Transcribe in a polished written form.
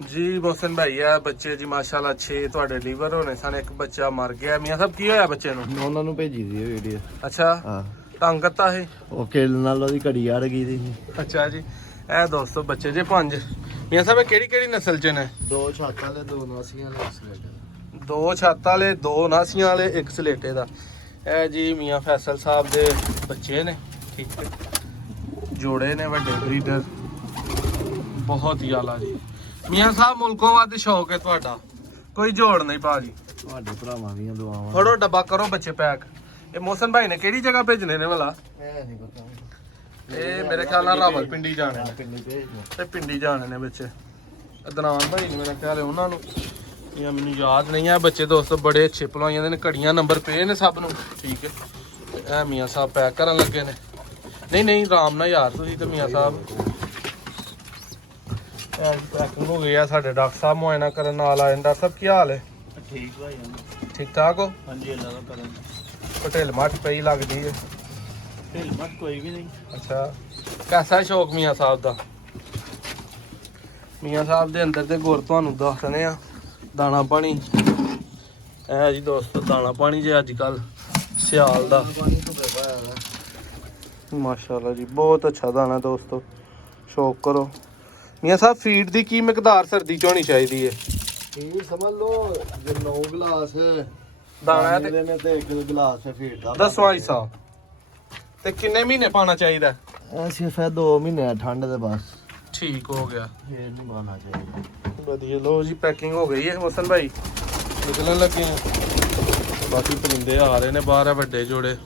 जी मोहसिन भाई है बच्चे जी माशाल्लाह अच्छे ਤੁਹਾਡੇ ਲੀਵਰ ਹੋਣੇ ਸਨ ਇੱਕ ਬੱਚਾ ਮਰ ਗਿਆ ਮੀਆਂ ਸਾਹਿਬ ਕੀ ਹੋਇਆ ਬੱਚੇ ਨੂੰ ਉਹਨਾਂ ਨੂੰ ਭੇਜੀ ਦੀ ਵੀਡੀਓ। ਅੱਛਾ ਹਾਂ ਤੰਗ ਕਰਤਾ ਹੈ ਉਹ ਕਿਲ ਨਾਲ ਉਹਦੀ ਘੜੀ ਅੜ ਗਈ ਸੀ। ਅੱਛਾ ਜੀ ਇਹ ਦੋਸਤੋ ਬੱਚੇ ਜੇ 5 ਮੀਆਂ ਸਾਹਿਬ ਕਿਹੜੀ ਕਿਹੜੀ ਨਸਲ ਚ ਨੇ 2 ਛੱਤ ਵਾਲੇ 2 ਨਾਸੀਆਂ ਵਾਲੇ ਸਲੇਟ। 2 ਛੱਤ ਵਾਲੇ 2 ਨਾਸੀਆਂ ਵਾਲੇ ਇੱਕ ਸਲੇਟੇ ਦਾ ਇਹ ਜੀ ਮੀਆਂ ਫੈਸਲ ਸਾਹਿਬ ਦੇ ਬੱਚੇ ਨੇ ਠੀਕ ਹੈ ਜੋੜੇ ਨੇ ਵੱਡੇ ਬਰੀਡਰ ਬਹੁਤ ਹੀ ਆਲਾ ਜੀ ਮੀਆਂ ਸਾਹਿਬ ਮੁਲਕੋਂ ਵੱਧ ਸ਼ੌਕ ਹੈ ਤੁਹਾਡਾ ਕੋਈ ਜੋੜ ਨਹੀਂ ਭਾਜੀ ਤੁਹਾਡੇ ਭਰਾਵਾਂ ਦੀਆਂ ਦੁਆਵਾਂ। ਫੜੋ ਡੱਬਾ ਕਰੋ ਬੱਚੇ ਪੈਕ ਇਹ ਮੋਹਸਨ ਭਾਈ ਨੇ ਕਿਹੜੀ ਜਗ੍ਹਾ ਭੇਜਣੇ ਨੇ ਭਲਾ ਇਹ ਨਹੀਂ ਪਤਾ ਇਹ ਮੇਰੇ ਖਿਆਲ ਨਾਲ ਰਾਵਲ ਪਿੰਡੀ ਜਾਣੇ ਨੇ ਪਿੰਡੀ ਭੇਜ ਦਿਓ। ਤੇ ਪਿੰਡੀ ਜਾਣੇ ਨੇ ਬੱਚੇ ਅਦਨਾਨ ਭਾਈ ਨੇ ਮੇਰਾ ਖਿਆਲ ਹੈ ਉਹਨਾਂ ਨੂੰ ਇਹ ਮੈਨੂੰ ਯਾਦ ਨਹੀਂ ਆ ਬੱਚੇ ਦੋਸਤੋ ਬੜੇ ਅੱਛੇ ਭਲਵਾਈਆਂ ਦੇ ਨੇ ਘੜੀਆਂ ਨੰਬਰ ਪਏ ਨੇ ਸਭ ਨੂੰ ਠੀਕ ਹੈ ਇਹ ਮੀਆਂ ਸਾਹਿਬ ਪੈਕ ਕਰਨ ਲੱਗੇ ਨੇ ਨਹੀਂ ਆਰਾਮ ਨਾਲ ਯਾਰ ਤੁਸੀਂ ਤੇ ਮੀਆਂ ਸਾਹਿਬ ਪੈਕਿੰਗ ਹੋ ਗਈ ਆ ਸਾਡੇ ਡਾਕਟਰ ਸਾਹਿਬ ਮੁਆਇਨਾ ਕਰਨ ਨਾਲ ਆਏ ਨੇ ਡਾਕਟਰ ਸਾਹਿਬ ਕੀ ਹਾਲ ਹੈ ਠੀਕ ਭਾਈ ਠੀਕ ਠਾਕ ਹੋ ਹਾਂਜੀ ਅੱਲਾ ਦਾ ਕਰਮ। ਪਟੇਲ ਮੱਠ ਪਈ ਲੱਗਦੀ ਹੈ ਹਿਲਮਤ ਕੋਈ ਵੀ ਨਹੀਂ। ਅੱਛਾ ਕੈਸਾ ਸ਼ੌਕ ਮੀਆਂ ਸਾਹਿਬ ਦਾ ਮੀਆਂ ਸਾਹਿਬ ਦੇ ਅੰਦਰ ਦੇ ਗੁਰ ਤੁਹਾਨੂੰ ਦੱਸਣੇ ਆ ਦਾਣਾ ਪਾਣੀ ਇਹ ਜੀ ਦੋਸਤੋ ਦਾਣਾ ਪਾਣੀ ਜੇ ਅੱਜ ਕੱਲ ਸਿਆਲ ਦਾ ਪਾਣੀ ਤੋਂ ਪਾਇਆ ਮਾਸ਼ਾਅੱਲਾ ਜੀ ਬਹੁਤ ਅੱਛਾ ਦਾਣਾ ਦੋਸਤੋ ਸ਼ੌਕ ਕਰੋ ਮੀਆਂ ਸਾਹਿਬ ਫੀਡ ਦੀ ਕੀ ਮਿਕਦਾਰ ਸਰਦੀ ਚ ਹੋਣੀ ਚਾਹੀਦੀ ਹੈ ਠੀਕ ਸਮਝ ਲਓ ਜੇ 9 ਗਲਾਸ ਦਾਣਾ ਦੇ ਨੇ ਤੇ 1 ਗਲਾਸ ਫੀਡ ਦਾ ਦੱਸਵਾਂ ਹਿਸਾਬ ਤੇ ਕਿੰਨੇ ਮਹੀਨੇ ਪਾਣਾ ਚਾਹੀਦਾ ਅਸੀਂ ਫਿਰ 2 ਮਹੀਨੇ ਠੰਡ ਦੇ ਬਸ ਠੀਕ ਹੋ ਗਿਆ ਇਹ ਨਹੀਂ ਪਾਣਾ ਚਾਹੀਦਾ। ਵਧੀਆ ਲੋ ਜੀ ਪੈਕਿੰਗ ਹੋ ਗਈ ਹੈ ਮੋਹਸਨ ਭਾਈ ਨਿਕਲਣ ਲੱਗੇ ਆ ਬਾਕੀ ਪਰਿੰਦੇ ਆ ਰਹੇ ਨੇ ਬਾਹਰ ਆ ਵੱਡੇ ਜੋੜੇ